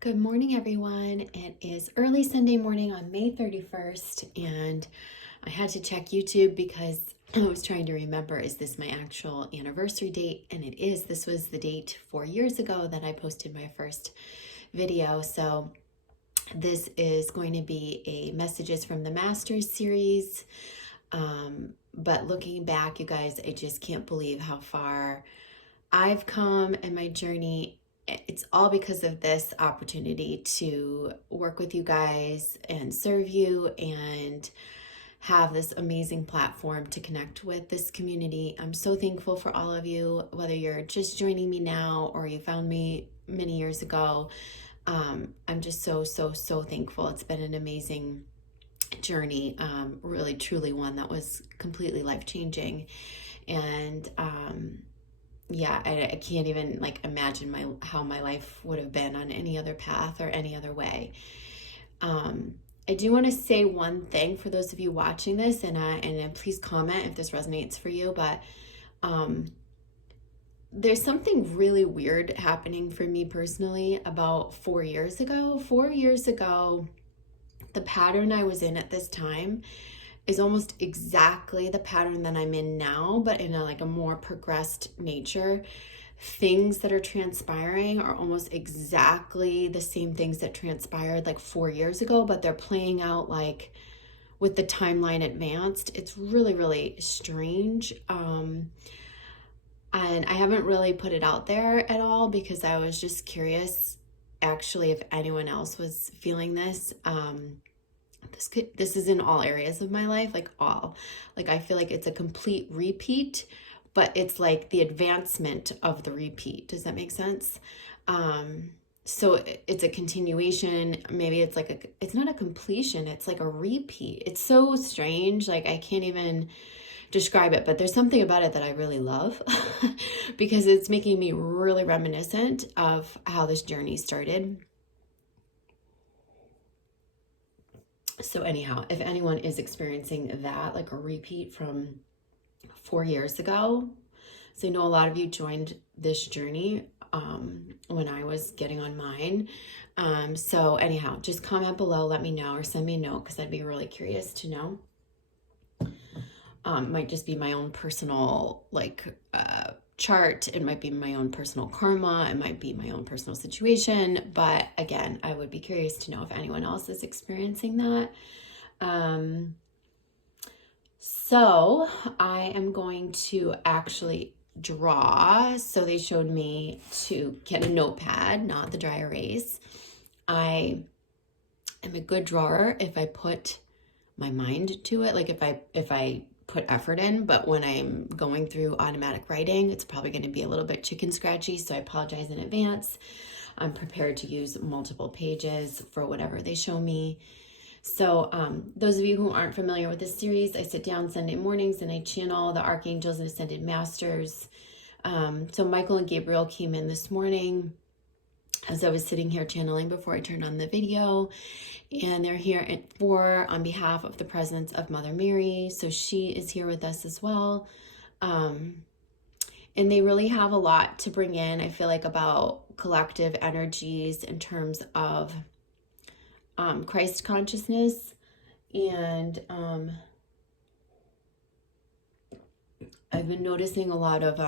Good morning, everyone. It is early Sunday morning on May 31st, and I had to check YouTube because I was trying to remember, is this my actual anniversary date? And it is. This was the date 4 years ago that I posted my first video. So this is going to be a Messages from the Masters series. But looking back, you guys, I just can't believe how far I've come in my journey. It's all because of this opportunity to work with you guys and serve you and have this amazing platform to connect with this community. I'm so thankful for all of you, whether you're just joining me now or you found me many years ago. I'm just so thankful. It's been an amazing journey, really truly one that was completely life-changing. And yeah, I can't even imagine how my life would have been on any other path or any other way. I do want to say one thing for those of you watching this, and please comment if this resonates for you, but there's something really weird happening for me personally about 4 years ago. 4 years ago, the pattern I was in at this time is almost exactly the pattern that I'm in now, but in a more progressed nature. Things that are transpiring are almost exactly the same things that transpired 4 years ago, but they're playing out with the timeline advanced. It's really strange. And I haven't really put it out there at all because I was just curious actually if anyone else was feeling this. This is in all areas of my life, I feel like it's a complete repeat, but it's the advancement of the repeat. Does that make sense? So it's a continuation. Maybe it's it's not a completion. It's a repeat. It's so strange. I can't even describe it, but there's something about it that I really love because it's making me really reminiscent of how this journey started. So anyhow, if anyone is experiencing that, a repeat from 4 years ago, so I know a lot of you joined this journey when I was getting on mine. So anyhow, just comment below, let me know, or send me a note because I'd be really curious to know. Might just be my own personal chart. It might be my own personal karma. It might be my own personal situation. But again, I would be curious to know if anyone else is experiencing that. So I am going to actually draw. So they showed me to get a notepad, not the dry erase. I am a good drawer if I put my mind to it, if I put effort in, but when I'm going through automatic writing, it's probably going to be a little bit chicken scratchy, so I apologize in advance. I'm prepared to use multiple pages for whatever they show me. So those of you who aren't familiar with this series, I sit down Sunday mornings and I channel the Archangels and Ascended Masters. So Michael and Gabriel came in this morning as I was sitting here channeling before I turned on the video, and they're here on behalf of the presence of Mother Mary. So she is here with us as well. And they really have a lot to bring in, I feel about collective energies in terms of Christ consciousness. And I've been noticing a lot of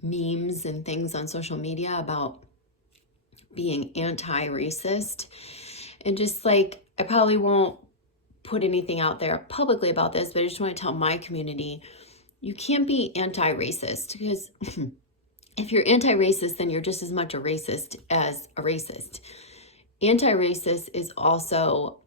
memes and things on social media about being anti-racist, and just I probably won't put anything out there publicly about this, but I just want to tell my community, you can't be anti-racist, because if you're anti-racist, then you're just as much a racist as a racist. Anti-racist is also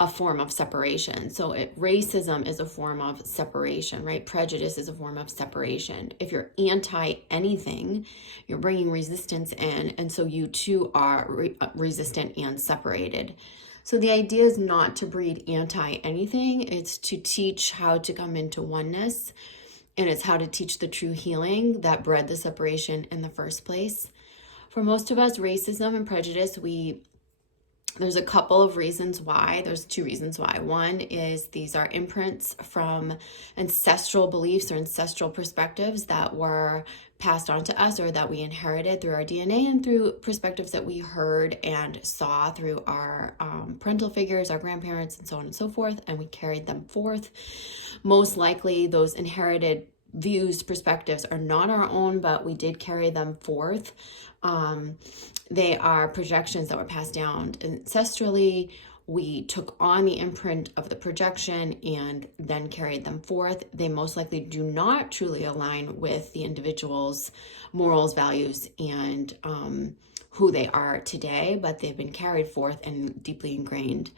a form of separation. So racism is a form of separation, right? Prejudice is a form of separation. If you're anti anything, you're bringing resistance in, and so you too are resistant and separated. So the idea is not to breed anti anything, it's to teach how to come into oneness, and it's how to teach the true healing that bred the separation in the first place. For most of us, racism and prejudice, we There's a couple of reasons why. There's two reasons why. One is these are imprints from ancestral beliefs or ancestral perspectives that were passed on to us or that we inherited through our DNA and through perspectives that we heard and saw through our parental figures, our grandparents, and so on and so forth, and we carried them forth. Most likely those inherited views, perspectives are not our own, but we did carry them forth. They are projections that were passed down ancestrally. We took on the imprint of the projection and then carried them forth. They most likely do not truly align with the individual's morals, values, and who they are today, but they've been carried forth and deeply ingrained.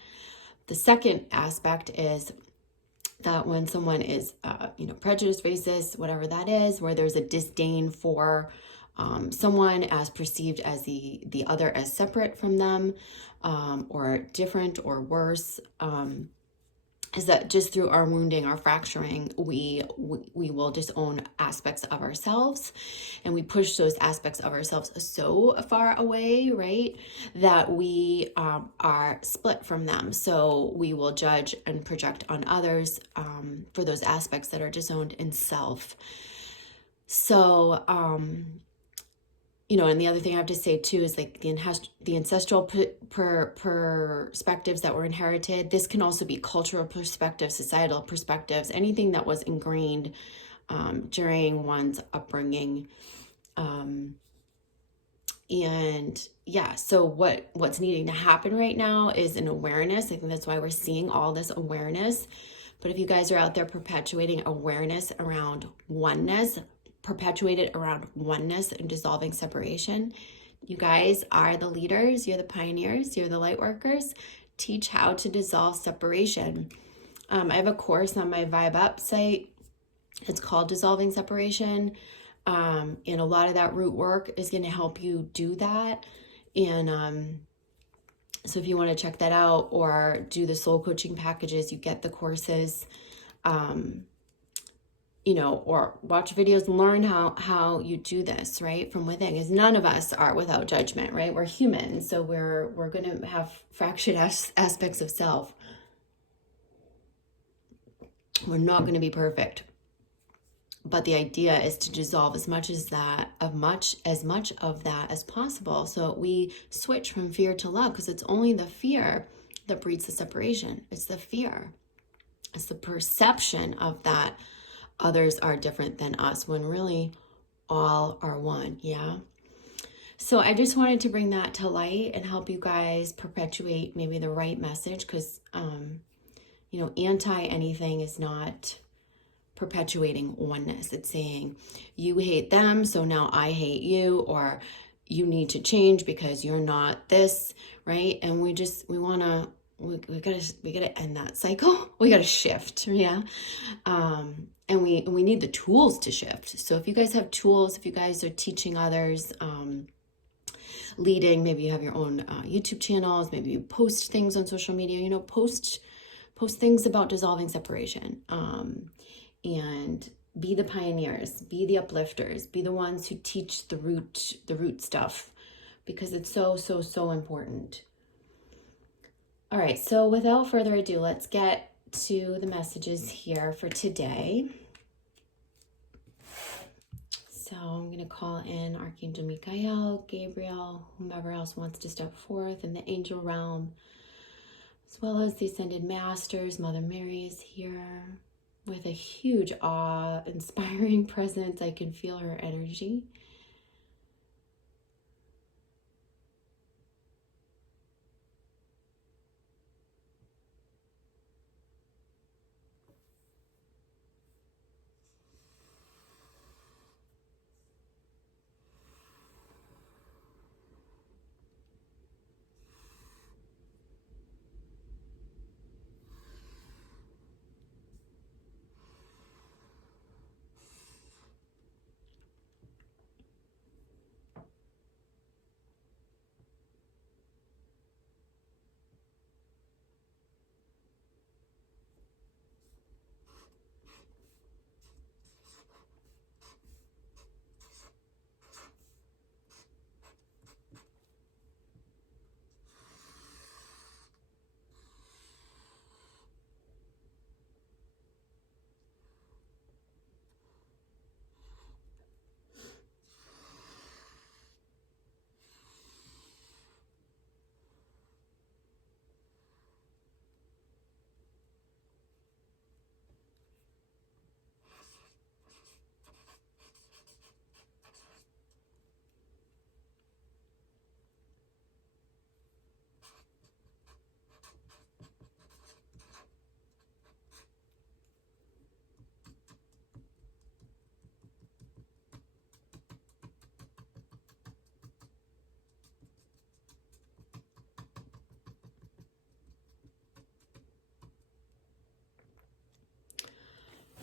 The second aspect is that when someone is, prejudiced, racist, whatever that is, where there's a disdain for someone as perceived as the other as separate from them, or different or worse, is that just through our wounding, our fracturing, we will disown aspects of ourselves, and we push those aspects of ourselves so far away, right, that we are split from them. So we will judge and project on others for those aspects that are disowned in self. So, and the other thing I have to say too is like the ancestral perspectives that were inherited. This can also be cultural perspectives, societal perspectives, anything that was ingrained during one's upbringing. So what's needing to happen right now is an awareness. I think that's why we're seeing all this awareness. But if you guys are out there perpetuating awareness around oneness, perpetuated around oneness and dissolving separation, you guys are the leaders, you're the pioneers, you're the light workers. Teach how to dissolve separation. I have a course on my Vibe Up site. It's called Dissolving Separation. And a lot of that root work is going to help you do that. And so if you want to check that out or do the soul coaching packages, you get the courses. Or watch videos and learn how you do this, right, from within, because none of us are without judgment, right? We're human, so we're going to have fractured aspects of self. We're not going to be perfect, but the idea is to dissolve as much of that as possible, so we switch from fear to love, because it's only the fear that breeds the separation. It's the fear, it's the perception of that others are different than us, when really all are one. Yeah. So I just wanted to bring that to light and help you guys perpetuate maybe the right message, because anti anything is not perpetuating oneness. It's saying you hate them, so now I hate you, or you need to change because you're not this, right? And we gotta end that cycle. We gotta shift. Yeah. And we need the tools to shift. So if you guys have tools, if you guys are teaching others, leading, maybe you have your own YouTube channels, maybe you post things on social media, post things about dissolving separation, and be the pioneers, be the uplifters, be the ones who teach the root stuff, because it's so, so, so important. All right, so without further ado, let's get to the messages here for today. So I'm going to call in Archangel Michael, Gabriel, whomever else wants to step forth in the angel realm, as well as the Ascended Masters. Mother Mary is here with a huge awe-inspiring presence. I can feel her energy.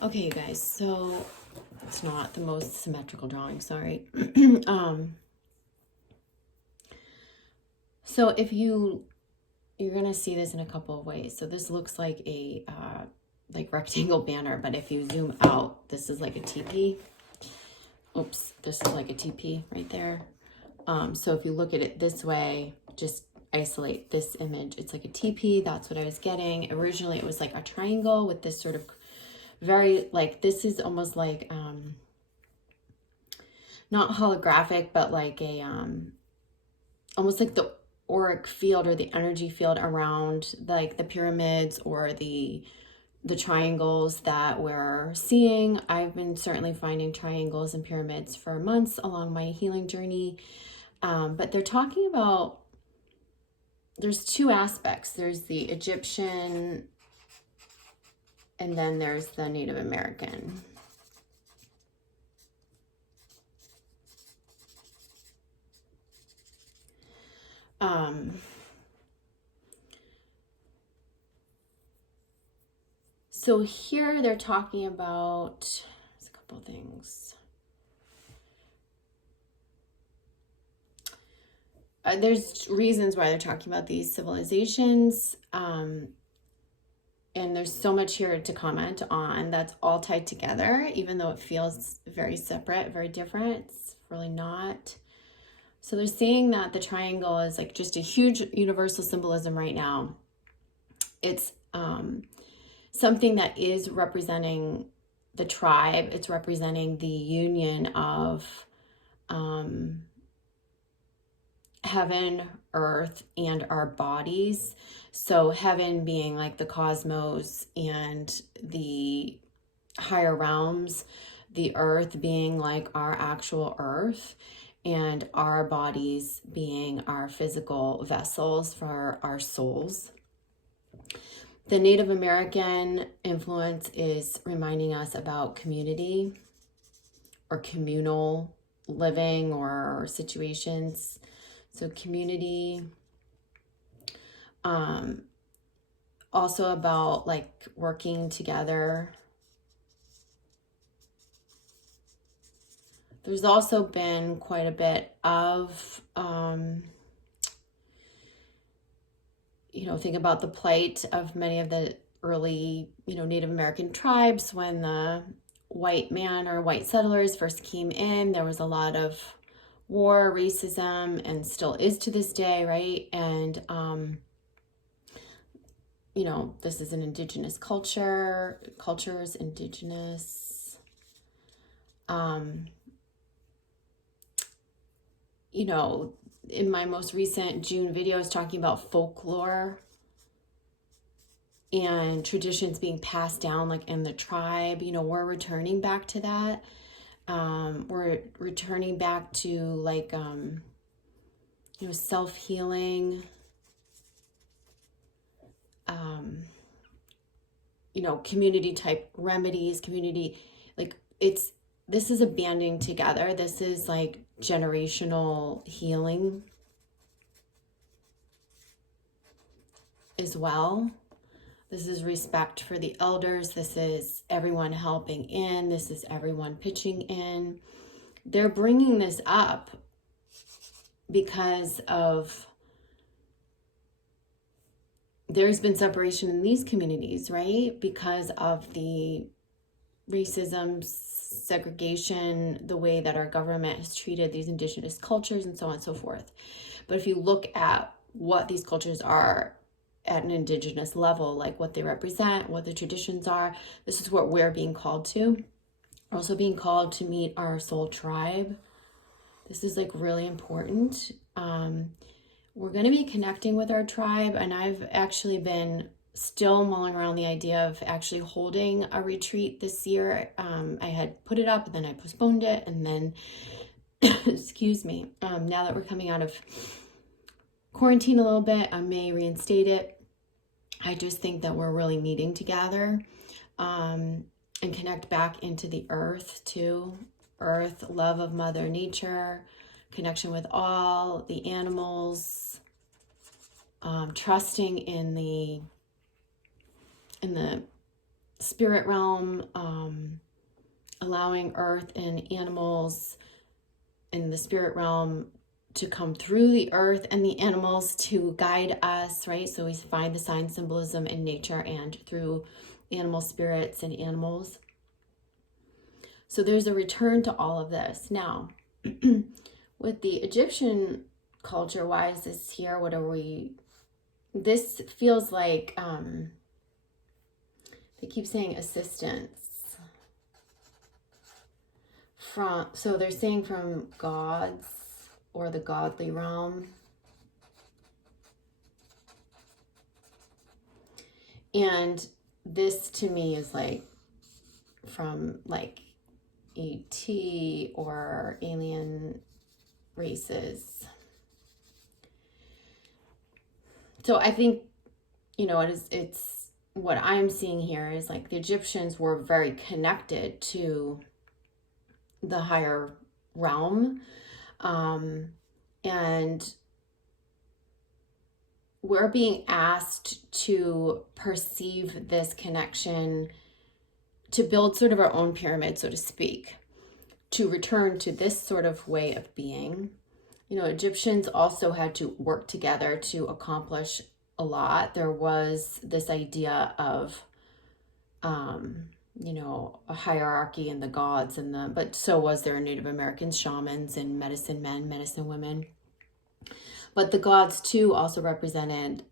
Okay, you guys, so it's not the most symmetrical drawing, sorry. So if you're gonna see this in a couple of ways. So this looks like a like rectangle banner, but if you zoom out, this is like a teepee. Oops, this is like a teepee right there. So if you look at it this way, just isolate this image. It's like a teepee. That's what I was getting. Originally, it was like a triangle with this sort of very, like, this is almost like, not holographic, but like a, almost like the auric field or the energy field around like the pyramids or the triangles that we're seeing. I've been certainly finding triangles and pyramids for months along my healing journey. But they're talking about, there's two aspects. There's the Egyptian and then there's the Native American. So here they're talking about, there's a couple things. There's reasons why they're talking about these civilizations. And there's so much here to comment on that's all tied together, even though it feels very separate, very different. It's really not. So they're saying that the triangle is like just a huge universal symbolism right now. It's something that is representing the tribe. It's representing the union of heaven, earth, and our bodies. So heaven being like the cosmos and the higher realms, the earth being like our actual earth, and our bodies being our physical vessels for our souls. The Native American influence is reminding us about community or communal living or situations. So community, also about like working together. There's also been quite a bit of, think about the plight of many of the early, Native American tribes when the white man or white settlers first came in. There was a lot of war, racism, and still is to this day, right? And, this is an indigenous cultures, indigenous. In my most recent June video, I was talking about folklore and traditions being passed down like in the tribe. We're returning back to that. We're returning back to like, self-healing, community type remedies, this is a banding together. This is like generational healing as well. This is respect for the elders. This is everyone helping in. This is everyone pitching in. They're bringing this up because of there's been separation in these communities, right? Because of the racism, segregation, the way that our government has treated these indigenous cultures and so on and so forth. But if you look at what these cultures are at an indigenous level, like what they represent, what the traditions are, this is what we're being called to. We're also being called to meet our soul tribe. This is like really important. We're going to be connecting with our tribe, and I've actually been still mulling around the idea of actually holding a retreat this year. I had put it up and then I postponed it, and then excuse me, now that we're coming out of quarantine a little bit, I may reinstate it. I just think that we're really needing to gather and connect back into the earth too. Earth, love of Mother Nature, connection with all the animals, trusting in the spirit realm, allowing earth and animals in the spirit realm to come through the earth and the animals to guide us, right? So we find the sign symbolism in nature and through animal spirits and animals. So there's a return to all of this. Now, with the Egyptian culture, why is this here? What are we? This feels like, they keep saying assistance. So they're saying from gods or the godly realm. And this to me is like from like ET or alien races. So I think, it's what I'm seeing here is like the Egyptians were very connected to the higher realm. And we're being asked to perceive this connection, to build sort of our own pyramid, so to speak, to return to this sort of way of being. Egyptians also had to work together to accomplish a lot. There was this idea of, a hierarchy in the gods but so was there Native American shamans and medicine men, medicine women. But the gods too also represented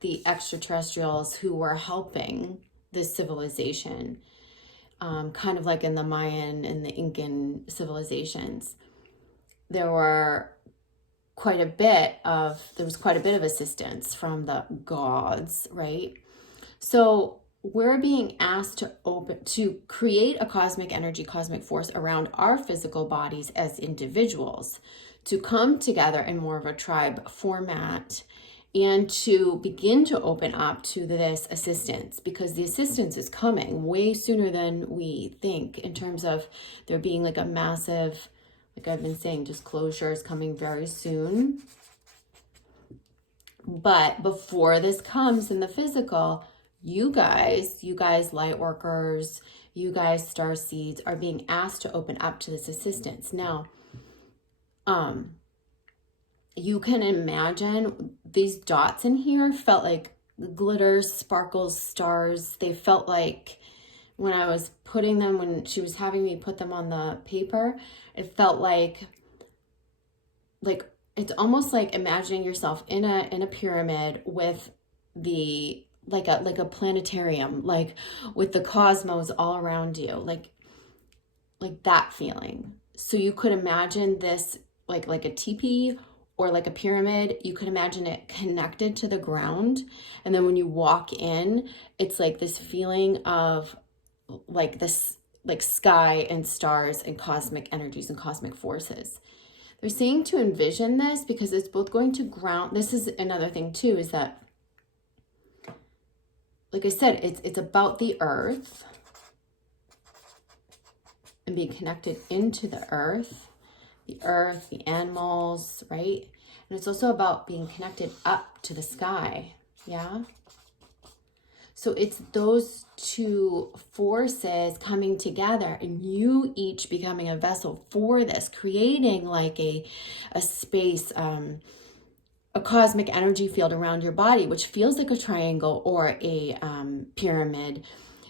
the extraterrestrials who were helping this civilization, kind of like in the Mayan and the Incan civilizations. There was quite a bit of assistance from the gods, right? So we're being asked to create a cosmic energy, cosmic force around our physical bodies as individuals, to come together in more of a tribe format and to begin to open up to this assistance, because the assistance is coming way sooner than we think, in terms of there being like a massive, like I've been saying, disclosure is coming very soon. But before this comes in the physical, you guys light workers, you guys star seeds are being asked to open up to this assistance. Now, you can imagine these dots in here felt like glitters, sparkles, stars. They felt like, when I was putting them, when she was having me put them on the paper, it felt like it's almost like imagining yourself in a pyramid with the like a planetarium, like with the cosmos all around you, like that feeling. So you could imagine this like a teepee or like a pyramid. You could imagine it connected to the ground, and then when you walk in, it's like this feeling of like this, like sky and stars and cosmic energies and cosmic forces. They're saying to envision this because it's both going to ground. This is another thing too, is that, like I said, it's about the earth and being connected into the earth, the animals, right? And it's also about being connected up to the sky, yeah? So it's those two forces coming together, and you each becoming a vessel for this, creating like a space, a cosmic energy field around your body, which feels like a triangle or a pyramid,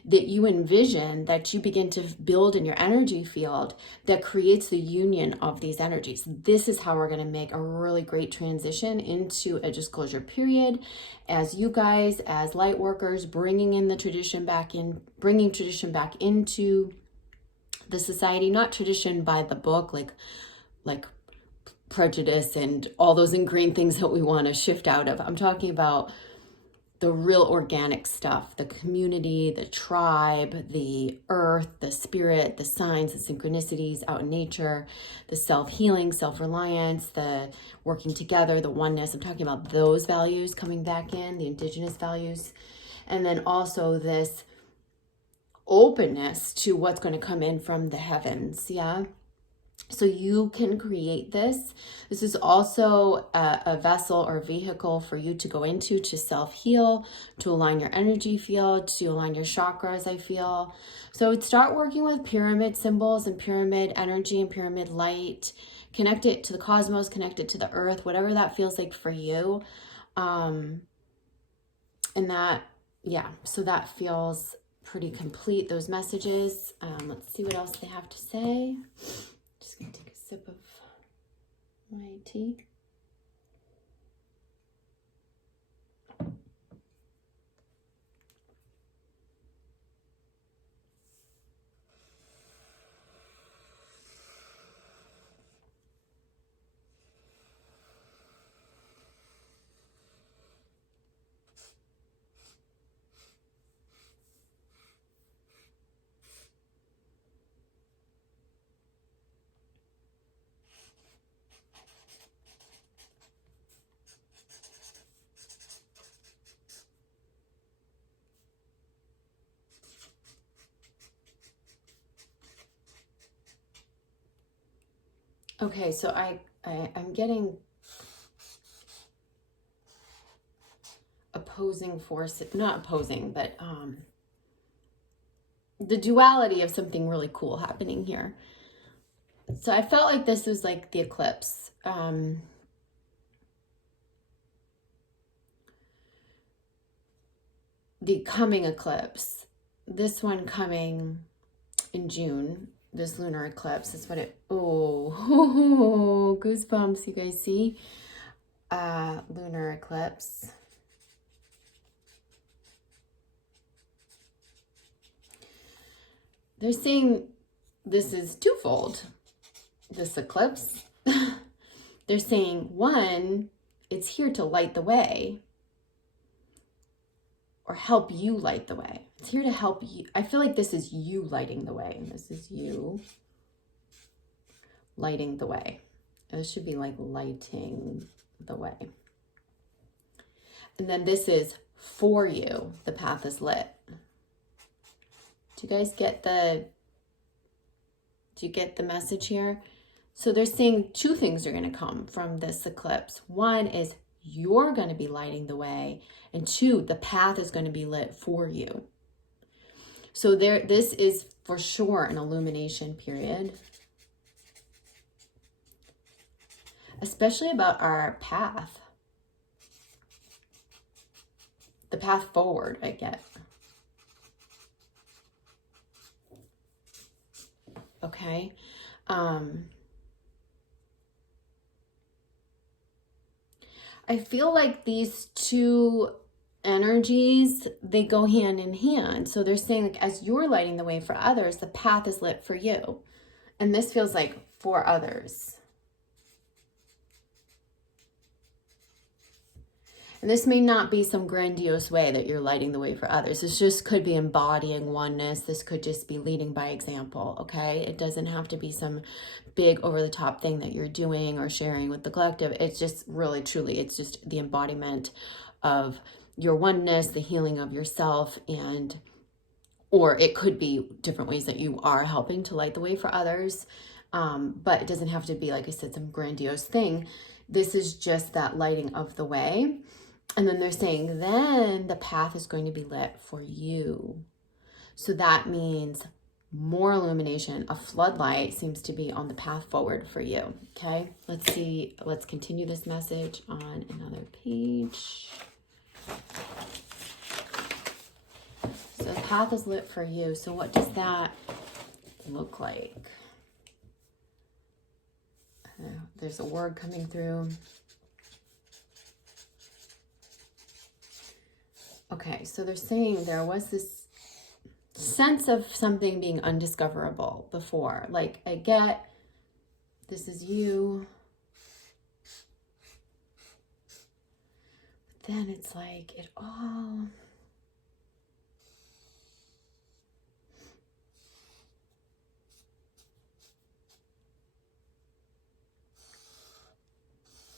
that you envision, that you begin to build in your energy field, that creates the union of these energies. This is how we're going to make a really great transition into a disclosure period, as you guys, as light workers, bringing tradition back into the society. Not tradition by the book, like prejudice and all those ingrained things that we want to shift out of. I'm talking about the real organic stuff, the community, the tribe, the earth, the spirit, the signs, the synchronicities out in nature, the self-healing, self-reliance, the working together, the oneness. I'm talking about those values coming back in, the indigenous values. And then also this openness to what's going to come in from the heavens, yeah? So you can create this. This is also a vessel or vehicle for you to go into to self-heal, to align your energy field, to align your chakras, I feel. So start working with pyramid symbols and pyramid energy and pyramid light. Connect it to the cosmos, connect it to the earth, whatever that feels like for you. And that, yeah, so that feels pretty complete, those messages. Let's see what else they have to say. Just gonna take a sip of my tea. Okay, so I'm getting opposing forces, not opposing, but the duality of something really cool happening here. So I felt like this was like the eclipse. The coming eclipse. This one coming in June, this lunar eclipse is what it, oh, goosebumps, you guys see? Lunar eclipse. They're saying this is twofold, this eclipse. They're saying, one, it's here to light the way or help you light the way. It's here to help you. I feel like this is you lighting the way, and this is you lighting the way. This should be like lighting the way. And then this is for you. The path is lit. Do you guys get the message here? So they're saying two things are going to come from this eclipse. One is you're going to be lighting the way, and two, the path is going to be lit for you. So this is for sure an illumination period, especially about our path, the path forward, I get. Okay. I feel like these two energies, they go hand in hand. So they're saying, like, as you're lighting the way for others, the path is lit for you. And this feels like for others. And this may not be some grandiose way that you're lighting the way for others. This just could be embodying oneness. This could just be leading by example, okay? It doesn't have to be some big over-the-top thing that you're doing or sharing with the collective. It's just really, truly, it's just the embodiment of your oneness, the healing of yourself, and or it could be different ways that you are helping to light the way for others. But it doesn't have to be, like I said, some grandiose thing. This is just that lighting of the way. And then they're saying, then the path is going to be lit for you. So that means more illumination. A floodlight seems to be on the path forward for you. Okay, let's see. Let's continue this message on another page. So the path is lit for you. So what does that look like? There's a word coming through. Okay, so they're saying there was this sense of something being undiscoverable before. Like, I get, this is you. But then it's like, it all...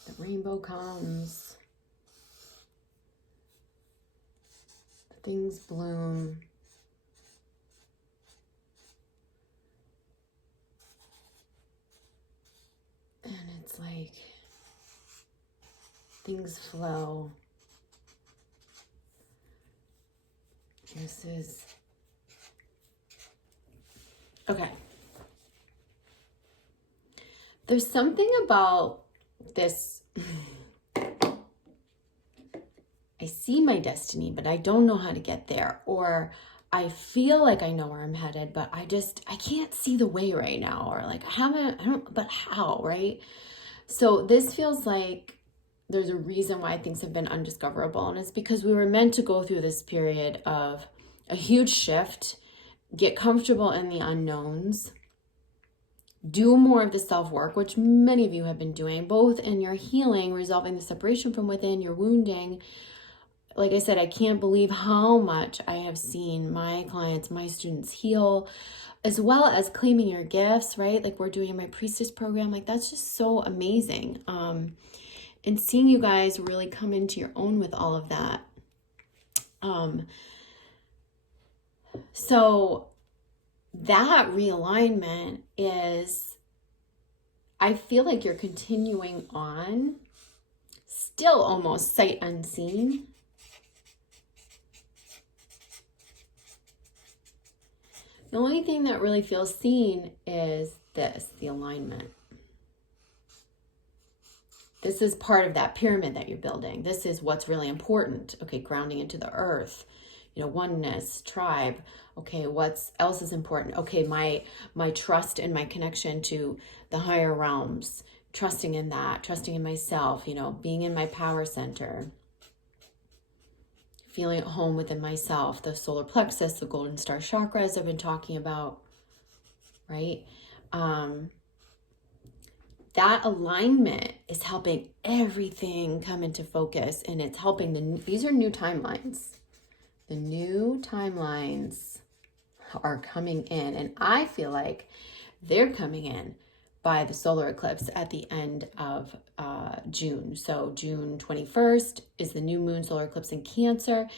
The rainbow comes. The things bloom. things flow. This is, okay. There's something about this. I see my destiny, but I don't know how to get there. Or I feel like I know where I'm headed, but I can't see the way right now. Or like, but how, right? So this feels like there's a reason why things have been undiscoverable. And it's because we were meant to go through this period of a huge shift, get comfortable in the unknowns, do more of the self-work, which many of you have been doing, both in your healing, resolving the separation from within, your wounding. Like I said, I can't believe how much I have seen my clients, my students heal, as well as claiming your gifts, right? Like we're doing my priestess program. Like that's just so amazing. And seeing you guys really come into your own with all of that. So that realignment is, I feel like you're continuing on, still almost sight unseen. The only thing that really feels seen is this, the alignment. This is part of that pyramid that you're building. This is what's really important. Okay, grounding into the earth, oneness, tribe. Okay, what else is important? Okay, my trust and my connection to the higher realms, trusting in that, trusting in myself, being in my power center, feeling at home within myself, the solar plexus, the golden star chakras I've been talking about, right? That alignment is helping everything come into focus, and it's helping these are new timelines. The new timelines are coming in, and I feel like they're coming in by the solar eclipse at the end of June. So June 21st is the new moon solar eclipse in Cancer.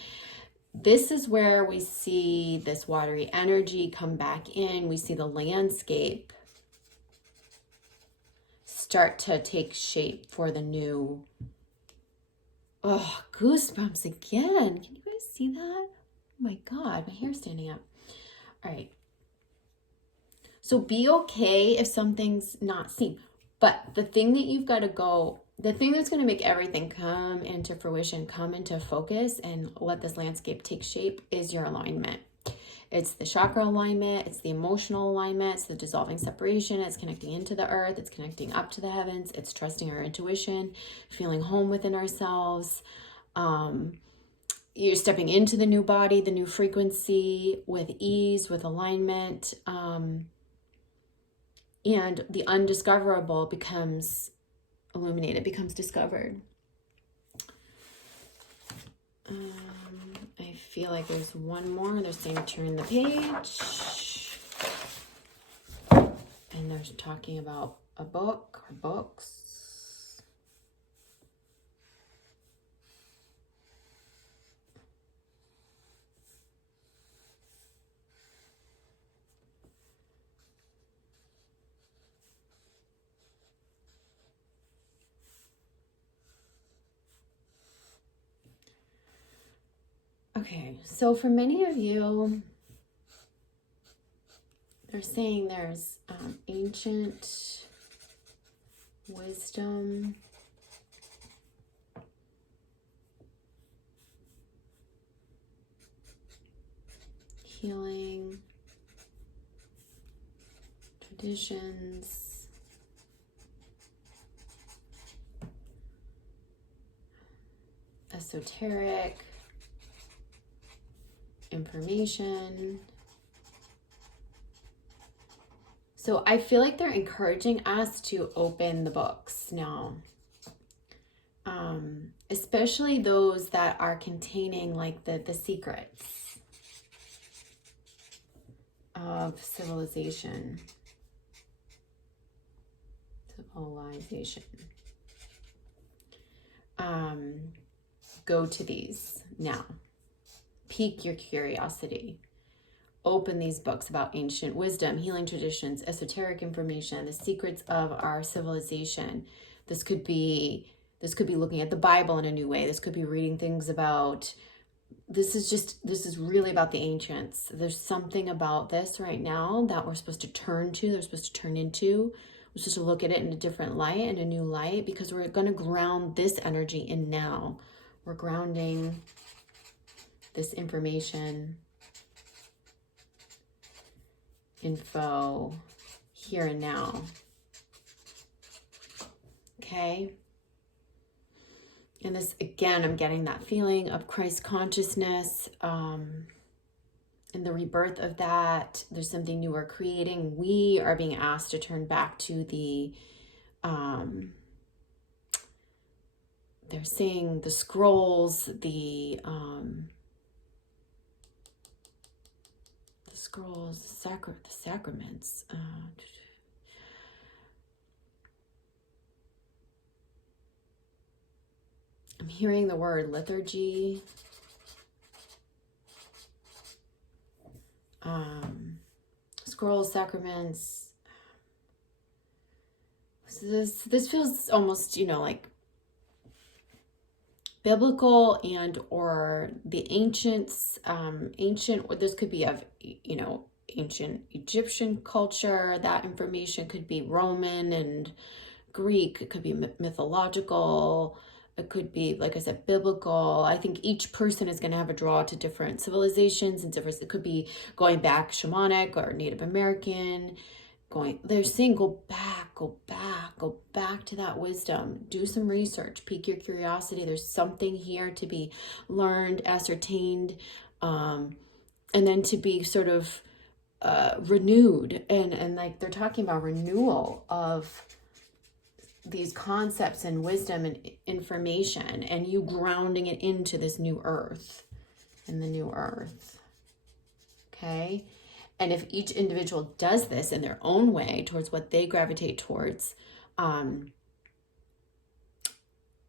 This is where we see this watery energy come back in. We see the landscape start to take shape for the new. Oh, goosebumps again. Can you guys see that? Oh my God, my hair's standing up. All right. So be okay if something's not seen. But the thing that you've got to go, the thing that's going to make everything come into fruition, come into focus, and let this landscape take shape is your alignment. It's the chakra alignment, it's the emotional alignment, it's the dissolving separation, it's connecting into the earth, it's connecting up to the heavens, it's trusting our intuition, feeling home within ourselves. You're stepping into the new body, the new frequency with ease, with alignment. And the undiscoverable becomes illuminated, becomes discovered. I feel like there's one more. They're saying turn the page. And they're talking about a book or books. Okay, so for many of you, they're saying there's ancient wisdom, healing, traditions, esoteric, information. So I feel like they're encouraging us to open the books now, especially those that are containing like the secrets of civilization. Go to these now. Pique your curiosity. Open these books about ancient wisdom, healing traditions, esoteric information, the secrets of our civilization. This could be This could be looking at the Bible in a new way. This could be reading things about, this is really about the ancients. There's something about this right now that we're supposed to turn to, they're supposed to turn into. We're supposed to look at it in a different light, in a new light, because we're going to ground this energy in now. We're grounding this information, info, here and now. Okay? And this, again, I'm getting that feeling of Christ consciousness, and the rebirth of that. There's something new we're creating. We are being asked to turn back to the, they're saying the scrolls, the scrolls, the sacraments. I'm hearing the word liturgy. Scrolls, sacraments. So this feels almost, you know, like biblical and or the ancients, or this could be of, you know, ancient Egyptian culture. That information could be Roman and Greek. It could be mythological. It could be, like I said, biblical. I think each person is going to have a draw to different civilizations and different. It could be going back shamanic or Native American. They're saying go back to that wisdom. Do some research. Pique your curiosity. There's something here to be learned, ascertained, and then to be sort of renewed. And like they're talking about renewal of these concepts and wisdom and information, and you grounding it into this new earth, in the new earth. Okay? And if each individual does this in their own way towards what they gravitate towards,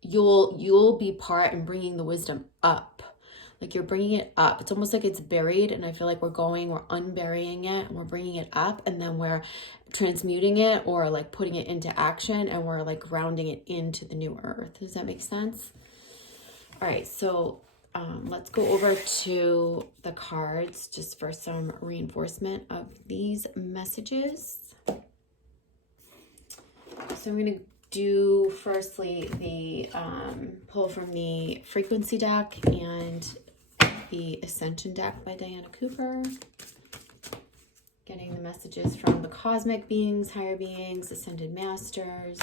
you'll be part in bringing the wisdom up. Like you're bringing it up. It's almost like it's buried, and I feel like we're unburying it, and we're bringing it up, and then we're transmuting it or like putting it into action, and we're like grounding it into the new earth. Does that make sense? All right, so let's go over to the cards just for some reinforcement of these messages. So I'm going to do firstly the pull from the frequency deck and the Ascension deck by Diana Cooper. Getting the messages from the cosmic beings, higher beings, Ascended Masters.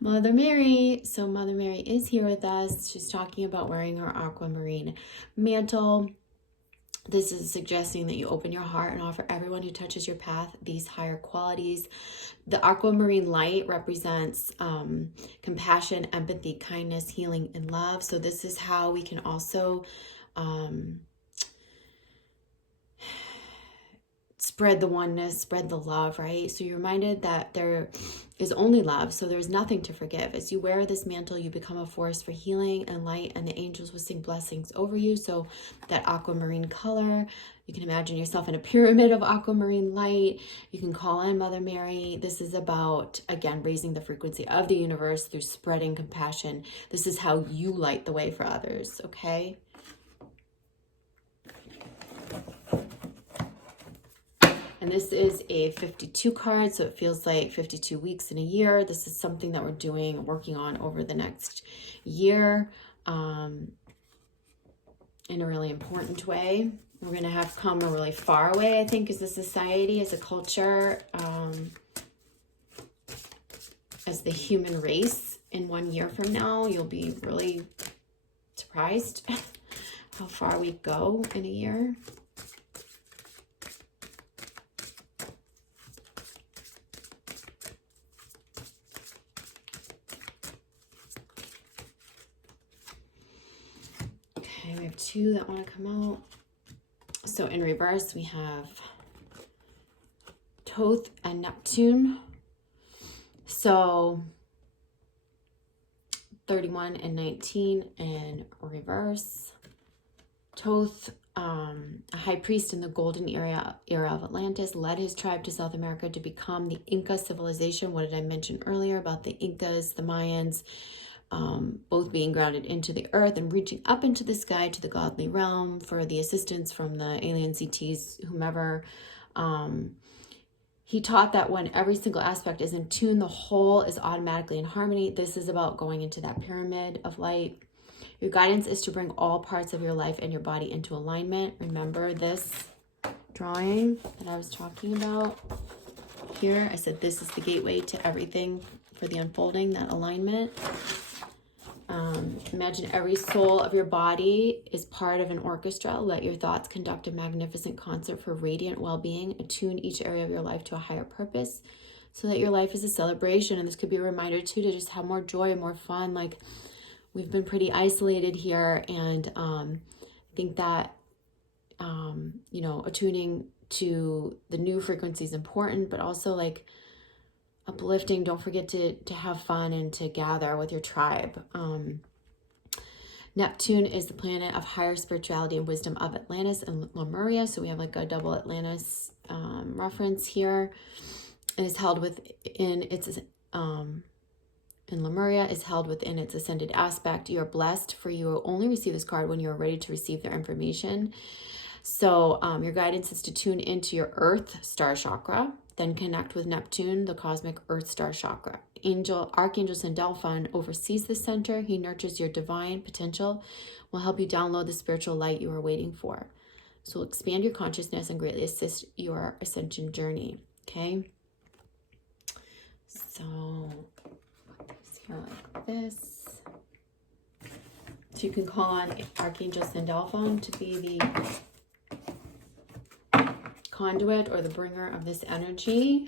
Mother Mary. So Mother Mary is here with us. She's talking about wearing her aquamarine mantle. This is suggesting that you open your heart and offer everyone who touches your path these higher qualities. The aquamarine light represents compassion, empathy, kindness, healing, and love. So this is how we can also spread the oneness, spread the love, right? So you're reminded that there is only love, so there's nothing to forgive. As you wear this mantle, you become a force for healing and light, and the angels will sing blessings over you. So that aquamarine color, you can imagine yourself in a pyramid of aquamarine light. You can call in Mother Mary. This is about, again, raising the frequency of the universe through spreading compassion. This is how you light the way for others, okay? And this is a 52 card, so it feels like 52 weeks in a year. This is something that we're working on over the next year in a really important way. We're going to have come a really far way, I think, as a society, as a culture, as the human race. In 1 year from now, you'll be really surprised how far we go in a year. We have two that want to come out. So in reverse, we have Thoth and Neptune. So 31 and 19 in reverse. Thoth a high priest in the golden era of Atlantis, led his tribe to South America to become the Inca civilization. What did I mention earlier about the Incas, the Mayans, both being grounded into the earth and reaching up into the sky to the godly realm for the assistance from the alien CTs, whomever. He taught that when every single aspect is in tune, the whole is automatically in harmony. This is about going into that pyramid of light. Your guidance is to bring all parts of your life and your body into alignment. Remember this drawing that I was talking about here? I said this is the gateway to everything for the unfolding, that alignment. Imagine every soul of your body is part of an orchestra. Let your thoughts conduct a magnificent concert for radiant well-being. Attune each area of your life to a higher purpose so that your life is a celebration. And this could be a reminder too to just have more joy and more fun. Like, we've been pretty isolated here, and I think that you know, attuning to the new frequency is important, but also like uplifting. Don't forget to have fun and to gather with your tribe. Neptune is the planet of higher spirituality and wisdom of Atlantis and Lemuria. So we have like a double Atlantis reference here. And is held within its in Lemuria is held within its ascended aspect. You are blessed, for you will only receive this card when you are ready to receive their information. So your guidance is to tune into your Earth star chakra, then connect with Neptune, the cosmic Earth star chakra. Archangel Sandalphon oversees the center. He nurtures your divine potential, will help you download the spiritual light you are waiting for. So will expand your consciousness and greatly assist your ascension journey. Okay. So it's here like this. So you can call on Archangel Sandalphon to be the conduit or the bringer of this energy.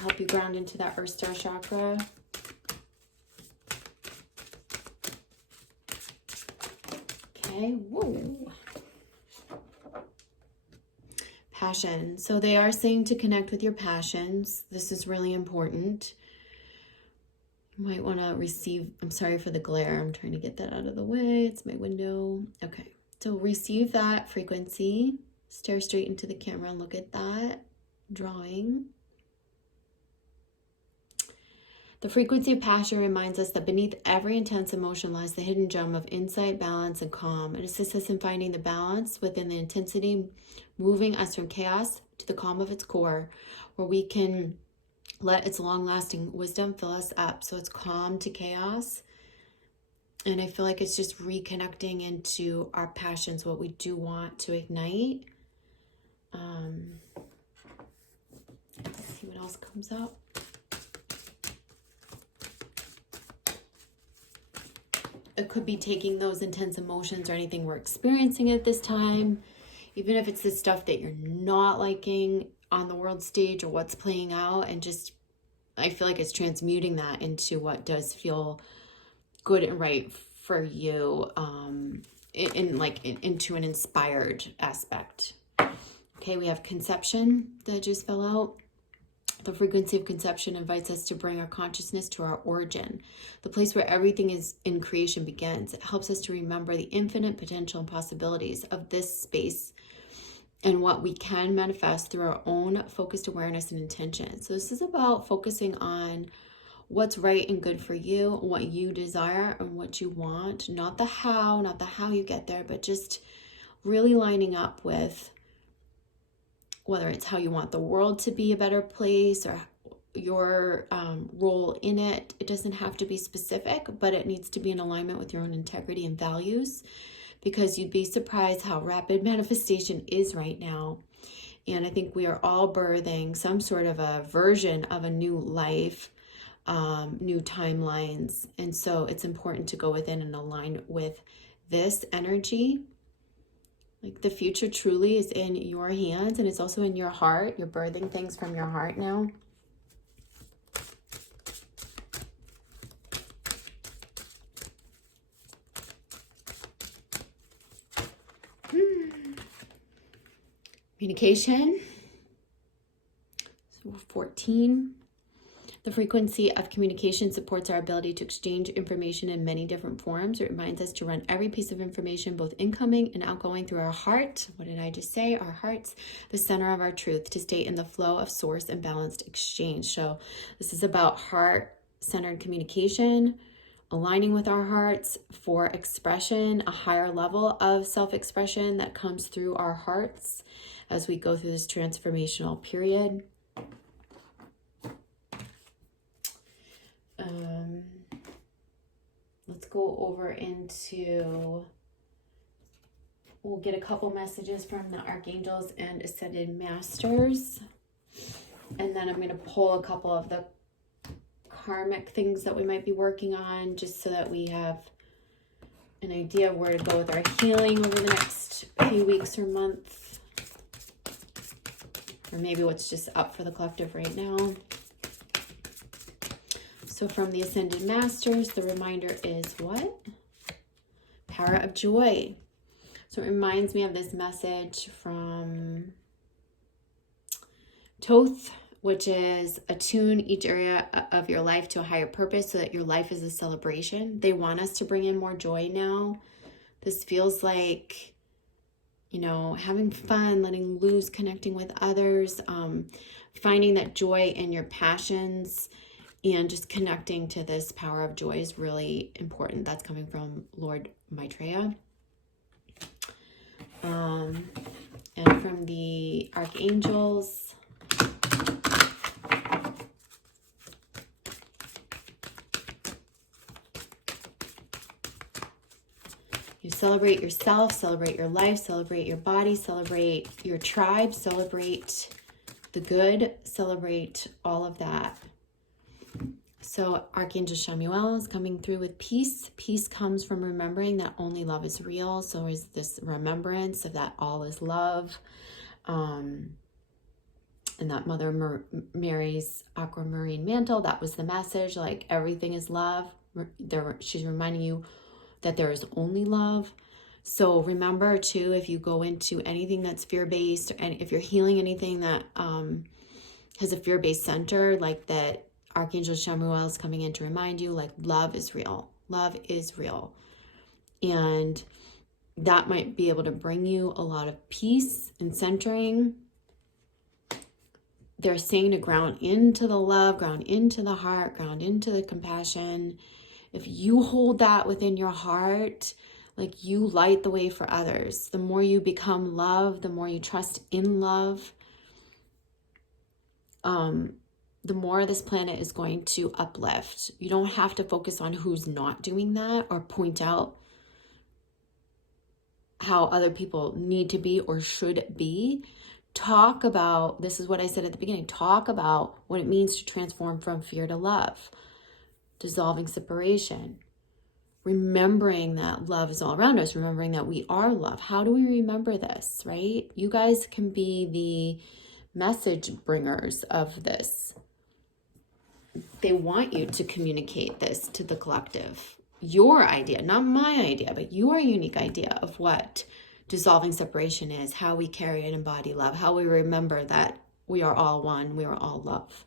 Help you ground into that Earth Star chakra. Okay, whoa. Passion. So they are saying to connect with your passions. This is really important. You might want to receive, I'm sorry for the glare. I'm trying to get that out of the way. It's my window. Okay, so receive that frequency. Stare straight into the camera and look at that drawing. The frequency of passion reminds us that beneath every intense emotion lies the hidden gem of insight, balance, and calm. It assists us in finding the balance within the intensity, moving us from chaos to the calm of its core, where we can let its long-lasting wisdom fill us up. So it's calm to chaos. And I feel like it's just reconnecting into our passions, what we do want to ignite. Let's see what else comes up. It could be taking those intense emotions or anything we're experiencing at this time, even if it's the stuff that you're not liking on the world stage or what's playing out, and just, I feel like it's transmuting that into what does feel good and right for you, into an inspired aspect. Okay, we have conception that just fell out. The frequency of conception invites us to bring our consciousness to our origin, the place where everything is in creation begins. It helps us to remember the infinite potential and possibilities of this space and what we can manifest through our own focused awareness and intention. So this is about focusing on what's right and good for you, what you desire and what you want, not the how you get there, but just really lining up with whether it's how you want the world to be a better place or your role in it. It doesn't have to be specific, but it needs to be in alignment with your own integrity and values, because you'd be surprised how rapid manifestation is right now. And I think we are all birthing some sort of a version of a new life, new timelines. And so it's important to go within and align with this energy. Like, the future truly is in your hands, and it's also in your heart. You're birthing things from your heart now. Communication. So 14. The frequency of communication supports our ability to exchange information in many different forms. It reminds us to run every piece of information, both incoming and outgoing, through our heart. What did I just say? Our hearts, the center of our truth, to stay in the flow of source and balanced exchange. So this is about heart-centered communication, aligning with our hearts for expression, a higher level of self-expression that comes through our hearts as we go through this transformational period. Let's go over into, we'll get a couple messages from the Archangels and Ascended Masters. And then I'm going to pull a couple of the karmic things that we might be working on, just so that we have an idea of where to go with our healing over the next few weeks or month. Or maybe what's just up for the collective right now. So from the Ascended Masters, the reminder is what? Power of joy. So it reminds me of this message from Thoth, which is attune each area of your life to a higher purpose so that your life is a celebration. They want us to bring in more joy now. This feels like, you know, having fun, letting loose, connecting with others, finding that joy in your passions, and just connecting to this power of joy is really important. That's coming from Lord Maitreya. And from the Archangels, you celebrate yourself, celebrate your life, celebrate your body, celebrate your tribe, celebrate the good, celebrate all of that. So Archangel Raphael is coming through with peace. Peace comes from remembering that only love is real. So is this remembrance of that all is love. And that Mother Mary's aquamarine mantle, that was the message, like everything is love. She's reminding you that there is only love. So remember too, if you go into anything that's fear-based, and if you're healing anything that has a fear-based center, like that, Archangel Raphael is coming in to remind you, like, love is real. Love is real. And that might be able to bring you a lot of peace and centering. They're saying to ground into the love, ground into the heart, ground into the compassion. If you hold that within your heart, like, you light the way for others. The more you become love, the more you trust in love, the more this planet is going to uplift. You don't have to focus on who's not doing that or point out how other people need to be or should be. Talk about, this is what I said at the beginning, talk about what it means to transform from fear to love, dissolving separation, remembering that love is all around us, remembering that we are love. How do we remember this, right? You guys can be the message bringers of this. They want you to communicate this to the collective. Your idea, not my idea, but your unique idea of what dissolving separation is, how we carry and embody love, how we remember that we are all one, we are all love.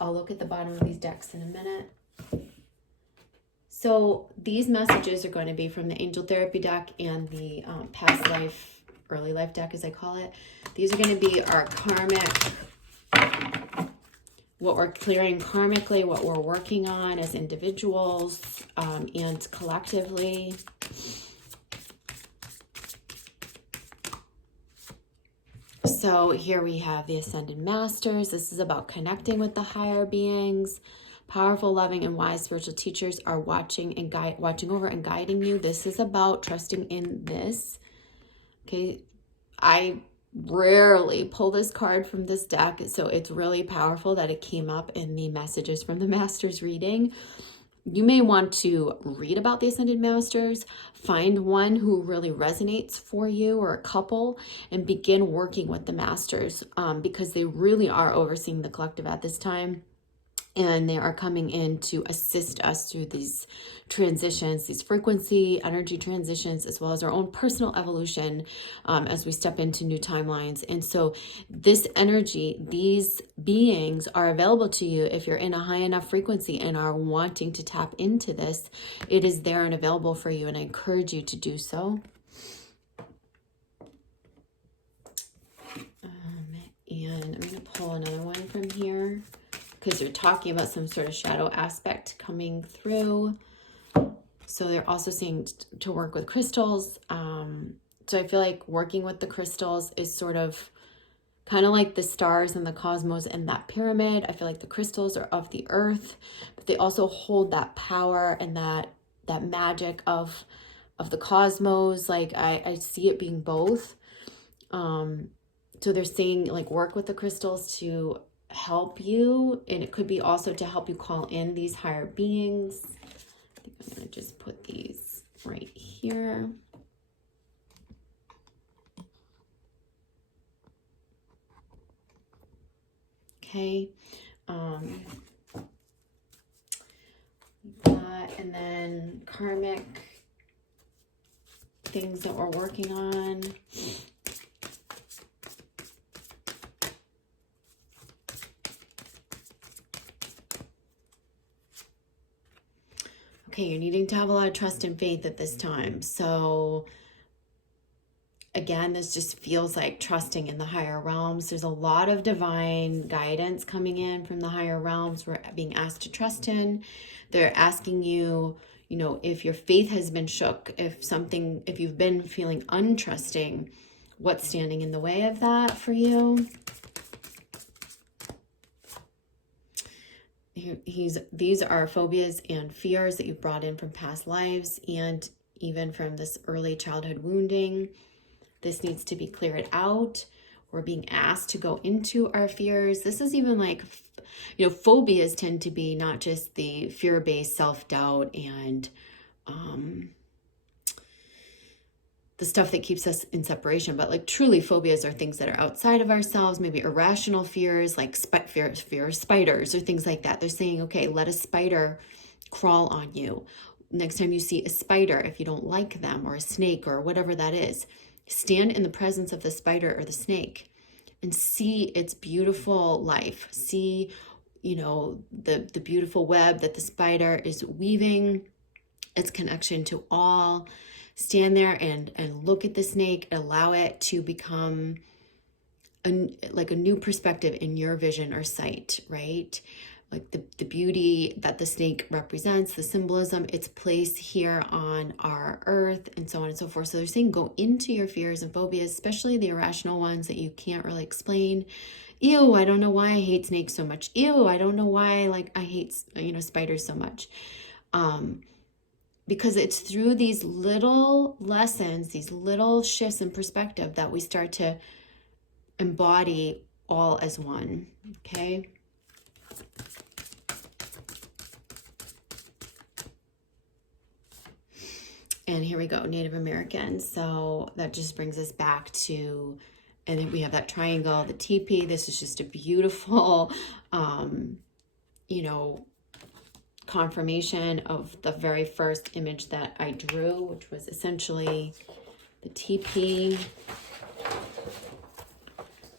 I'll look at the bottom of these decks in a minute. So these messages are going to be from the Angel Therapy deck and the Past Life, Early Life deck, as I call it. These are going to be our karmic, what we're clearing karmically, what we're working on as individuals and collectively. So here we have the Ascended Masters. This is about connecting with the higher beings. Powerful, loving, and wise spiritual teachers are watching over and guiding you. This is about trusting in this. Okay, I rarely pull this card from this deck, so it's really powerful that it came up in the messages from the Masters reading. You may want to read about the Ascended Masters, find one who really resonates for you or a couple, and begin working with the Masters because they really are overseeing the collective at this time. And they are coming in to assist us through these transitions, these frequency, energy transitions, as well as our own personal evolution as we step into new timelines. And so this energy, these beings are available to you if you're in a high enough frequency and are wanting to tap into this. It is there and available for you, and I encourage you to do so. And I'm going to pull another one from here, because they're talking about some sort of shadow aspect coming through. So they're also saying to work with crystals. So I feel like working with the crystals is sort of kind of like the stars and the cosmos and that pyramid. I feel like the crystals are of the earth, but they also hold that power and that magic of the cosmos. Like I see it being both. So they're saying like work with the crystals to help you, and it could be also to help you call in these higher beings. I think I'm going to just put these right here. Okay. And then karmic things that we're working on. Okay, you're needing to have a lot of trust and faith at this time. So again, this just feels like trusting in the higher realms. There's a lot of divine guidance coming in from the higher realms. We're being asked to trust in. They're asking you, you know, if your faith has been shook, if you've been feeling untrusting, what's standing in the way of that for you? These are phobias and fears that you've brought in from past lives and even from this early childhood wounding. This needs to be cleared out. We're being asked to go into our fears. This is even like, you know, phobias tend to be not just the fear-based self-doubt and the stuff that keeps us in separation, but like truly phobias are things that are outside of ourselves, maybe irrational fears, like fear of spiders or things like that. They're saying, okay, let a spider crawl on you. Next time you see a spider, if you don't like them, or a snake or whatever that is, stand in the presence of the spider or the snake and see its beautiful life. See, you know, the beautiful web that the spider is weaving, its connection to all. Stand there and look at the snake, allow it to become like a new perspective in your vision or sight, right? Like the beauty that the snake represents, the symbolism, its place here on our earth, and so on and so forth. So they're saying go into your fears and phobias, especially the irrational ones that you can't really explain. Ew, I don't know why I hate snakes so much. Ew, I don't know why I hate, you know, spiders so much. Because it's through these little lessons, these little shifts in perspective that we start to embody all as one, okay? And here we go, Native American. So that just brings us back to, and then we have that triangle, the teepee. This is just a beautiful, you know, confirmation of the very first image that I drew, which was essentially the teepee,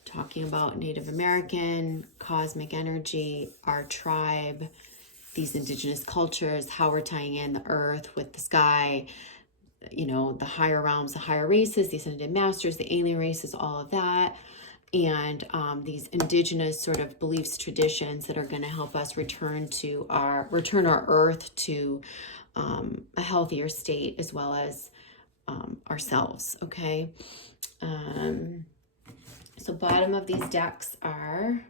talking about Native American, cosmic energy, our tribe, these indigenous cultures, how we're tying in the earth with the sky, you know, the higher realms, the higher races, the Ascended Masters, the alien races, all of that. And these indigenous sort of beliefs, traditions that are going to help us return our earth to a healthier state, as well as ourselves. Okay. So bottom of these decks are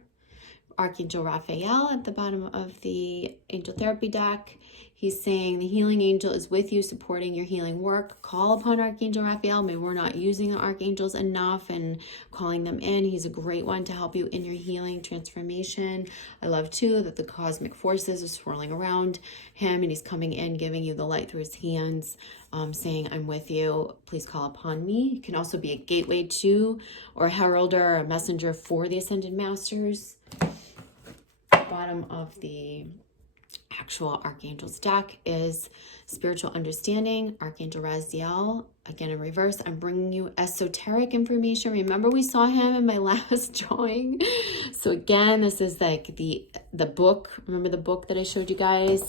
Archangel Raphael at the bottom of the angel therapy deck. He's saying the healing angel is with you, supporting your healing work. Call upon Archangel Raphael. Maybe we're not using the archangels enough and calling them in. He's a great one to help you in your healing transformation. I love too that the cosmic forces are swirling around him and he's coming in, giving you the light through his hands, saying, I'm with you. Please call upon me. He can also be a gateway to, or a heralder, or a messenger for the Ascended Masters. bottom of the actual Archangel's deck is Spiritual Understanding, Archangel Raphael. Again, in reverse, I'm bringing you esoteric information. Remember, we saw him in my last drawing. So again, this is like the book. Remember the book that I showed you guys?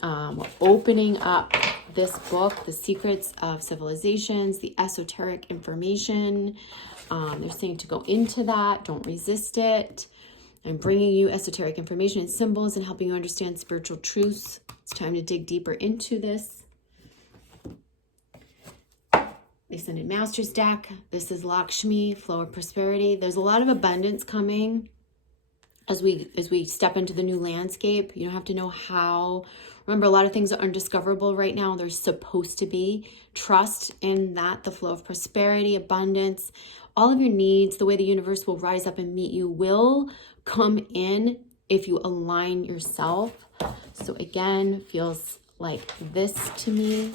We're opening up this book, The Secrets of Civilizations, the esoteric information. They're saying to go into that. Don't resist it. I'm bringing you esoteric information and symbols and helping you understand spiritual truths. It's time to dig deeper into this. The Ascended Masters deck. This is Lakshmi, flow of prosperity. There's a lot of abundance coming as we step into the new landscape. You don't have to know how. Remember, a lot of things are undiscoverable right now. They're supposed to be. Trust in that, the flow of prosperity, abundance, all of your needs, the way the universe will rise up and meet you will come in if you align yourself. So again, feels like this to me.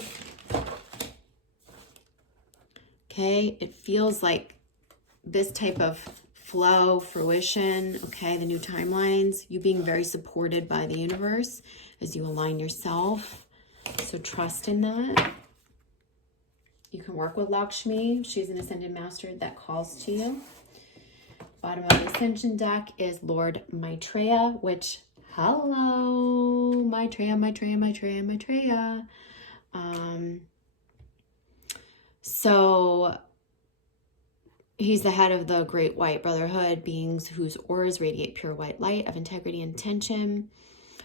Okay, it feels like this type of flow, fruition, okay, the new timelines, you being very supported by the universe as you align yourself. So trust in that. You can work with Lakshmi. She's an Ascended Master that calls to you. Bottom of the Ascension deck is Lord Maitreya, which, hello, Maitreya. So he's the head of the Great White Brotherhood, beings whose auras radiate pure white light of integrity and intention.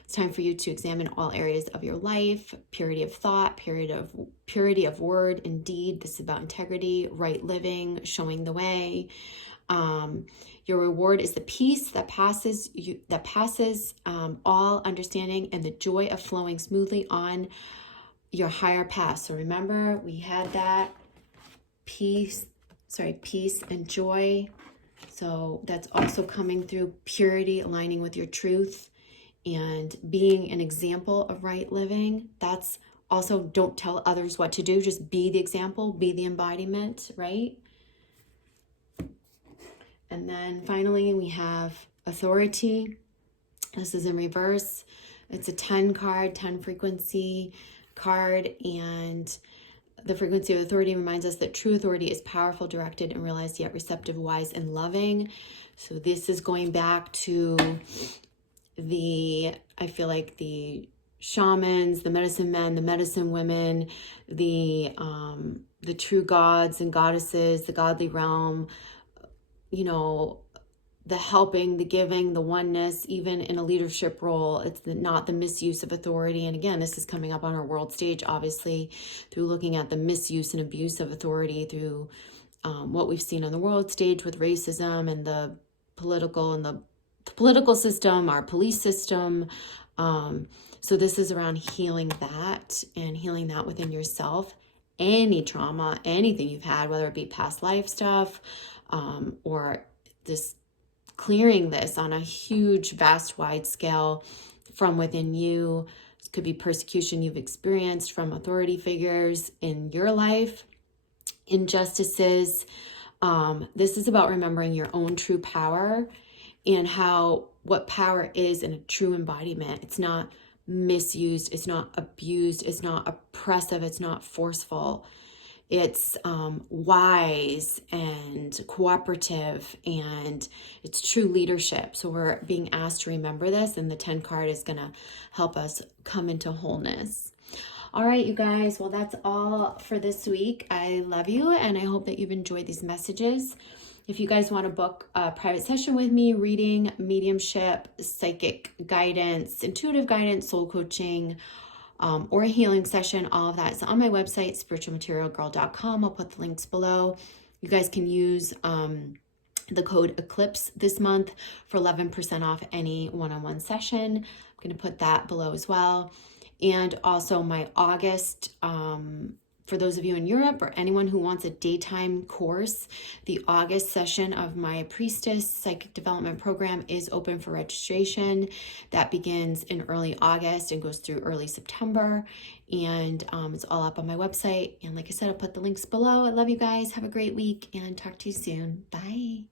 It's time for you to examine all areas of your life, purity of thought, purity of word and deed. This is about integrity, right living, showing the way. Your reward is the peace that passes all understanding and the joy of flowing smoothly on your higher path. So remember, we had that peace and joy. So that's also coming through purity, aligning with your truth and being an example of right living. That's also, don't tell others what to do. Just be the example, be the embodiment, right? And then finally, we have authority. This is in reverse. It's a 10 card, 10 frequency card. And the frequency of authority reminds us that true authority is powerful, directed, and realized, yet receptive, wise, and loving. So this is going back to I feel like the shamans, the medicine men, the medicine women, the true gods and goddesses, the godly realm, you know, the helping, the giving, the oneness, even in a leadership role. It's not the misuse of authority. And again, this is coming up on our world stage, obviously, through looking at the misuse and abuse of authority through what we've seen on the world stage with racism and the political system, our police system. So this is around healing that and healing that within yourself. Any trauma, anything you've had, whether it be past life stuff, or this clearing this on a huge, vast, wide scale from within you. This could be persecution you've experienced from authority figures in your life, injustices. This is about remembering your own true power and what power is in a true embodiment. It's not misused, it's not abused, it's not oppressive, it's not forceful. It's wise and cooperative, and it's true leadership. So we're being asked to remember this, and the 10 card is going to help us come into wholeness. All right, you guys. Well, that's all for this week. I love you, and I hope that you've enjoyed these messages. If you guys want to book a private session with me, reading, mediumship, psychic guidance, intuitive guidance, soul coaching, or a healing session, all of that is on my website, spiritualmaterialgirl.com. I'll put the links below. You guys can use the code ECLIPSE this month for 11% off any one-on-one session. I'm going to put that below as well. And also my August, for those of you in Europe or anyone who wants a daytime course, the August session of my Priestess Psychic Development Program is open for registration. That begins in early August and goes through early September. And it's all up on my website. And like I said, I'll put the links below. I love you guys. Have a great week and talk to you soon. Bye.